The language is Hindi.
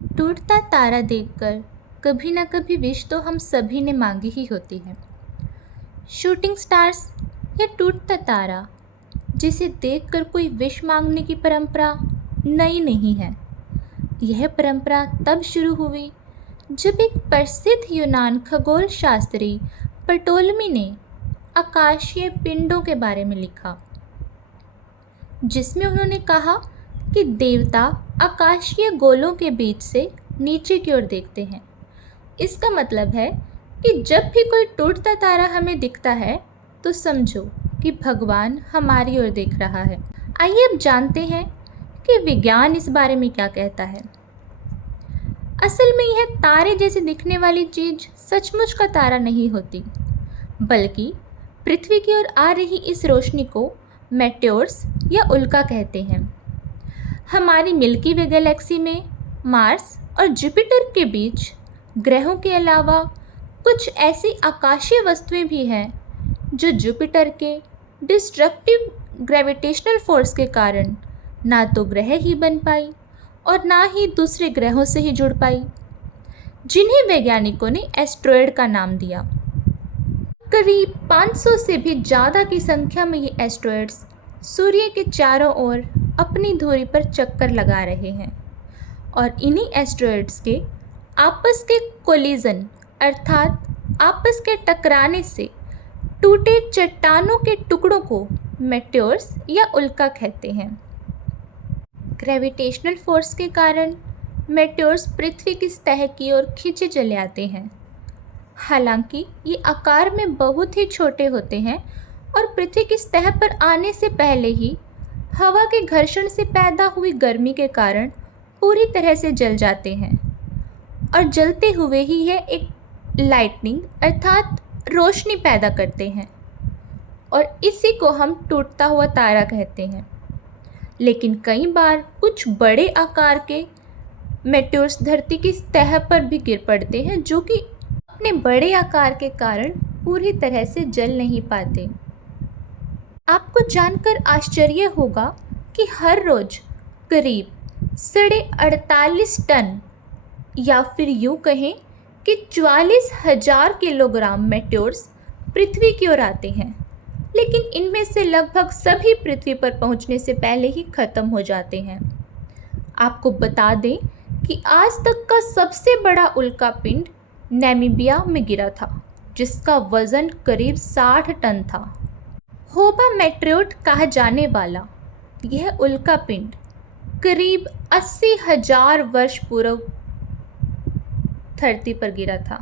टूटता तारा देखकर कभी ना कभी विश तो हम सभी ने मांगी ही होती है। शूटिंग स्टार्स या टूटता तारा, जिसे देखकर कोई विश मांगने की परंपरा नई नहीं है। यह परंपरा तब शुरू हुई जब एक प्रसिद्ध यूनान खगोल शास्त्री पटोलमी ने आकाशीय पिंडों के बारे में लिखा, जिसमें उन्होंने कहा कि देवता आकाशीय गोलों के बीच से नीचे की ओर देखते हैं। इसका मतलब है कि जब भी कोई टूटता तारा हमें दिखता है तो समझो कि भगवान हमारी ओर देख रहा है। आइए अब जानते हैं कि विज्ञान इस बारे में क्या कहता है। असल में यह तारे जैसे दिखने वाली चीज सचमुच का तारा नहीं होती, बल्कि पृथ्वी की ओर आ रही इस रोशनी को मेटेओर्स या उल्का कहते हैं। हमारी मिल्की वे गैलेक्सी में मार्स और जुपिटर के बीच ग्रहों के अलावा कुछ ऐसी आकाशीय वस्तुएं भी हैं जो जुपिटर के डिस्ट्रक्टिव ग्रेविटेशनल फोर्स के कारण ना तो ग्रह ही बन पाई और ना ही दूसरे ग्रहों से ही जुड़ पाई, जिन्हें वैज्ञानिकों ने एस्ट्रॉयड का नाम दिया। करीब 500 से भी ज़्यादा की संख्या में ये एस्ट्रॉयड्स सूर्य के चारों ओर अपनी धुरी पर चक्कर लगा रहे हैं और इन्हीं एस्ट्रॉयड्स के आपस के कोलिजन अर्थात आपस के टकराने से टूटे चट्टानों के टुकड़ों को मेटेओर्स या उल्का कहते हैं। ग्रेविटेशनल फोर्स के कारण मेटेओर्स पृथ्वी की सतह की ओर खींचे चले आते हैं। हालांकि ये आकार में बहुत ही छोटे होते हैं और पृथ्वी की सतह पर आने से पहले ही हवा के घर्षण से पैदा हुई गर्मी के कारण पूरी तरह से जल जाते हैं और जलते हुए ही यह एक लाइटनिंग अर्थात रोशनी पैदा करते हैं और इसी को हम टूटता हुआ तारा कहते हैं। लेकिन कई बार कुछ बड़े आकार के मेटेओर्स धरती की सतह पर भी गिर पड़ते हैं, जो कि अपने बड़े आकार के कारण पूरी तरह से जल नहीं पाते। आपको जानकर आश्चर्य होगा कि हर रोज करीब 48.5 टन या फिर यूँ कहें कि 44,000 किलोग्राम मेटेओर्स पृथ्वी की ओर आते हैं, लेकिन इनमें से लगभग सभी पृथ्वी पर पहुंचने से पहले ही खत्म हो जाते हैं। आपको बता दें कि आज तक का सबसे बड़ा उल्का पिंड नामीबिया में गिरा था, जिसका वजन करीब 60 टन था। होबा मेटेओर्ट कहा जाने वाला यह उल्का पिंड करीब 80,000 वर्ष पूर्व धरती पर गिरा था।